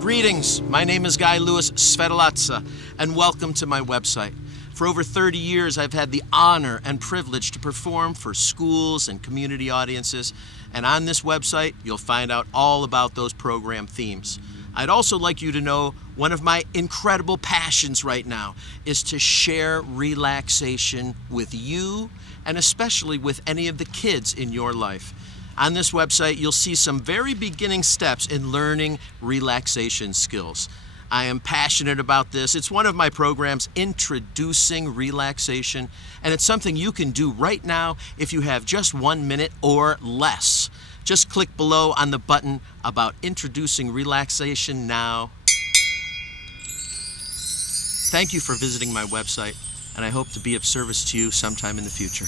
Greetings, my name is Guy Louis Sferlazza, and welcome to my website. For over 30 years, I've had the honor and privilege to perform for schools and community audiences, and on this website, you'll find out all about those program themes. I'd also like you to know one of my incredible passions right now is to share relaxation with you, and especially with any of the kids in your life. On this website, you'll see some very beginning steps in learning relaxation skills. I am passionate about this. It's one of my programs, Introducing Relaxation, and it's something you can do right now if you have just 1 minute or less. Just click below on the button about Introducing Relaxation now. Thank you for visiting my website, and I hope to be of service to you sometime in the future.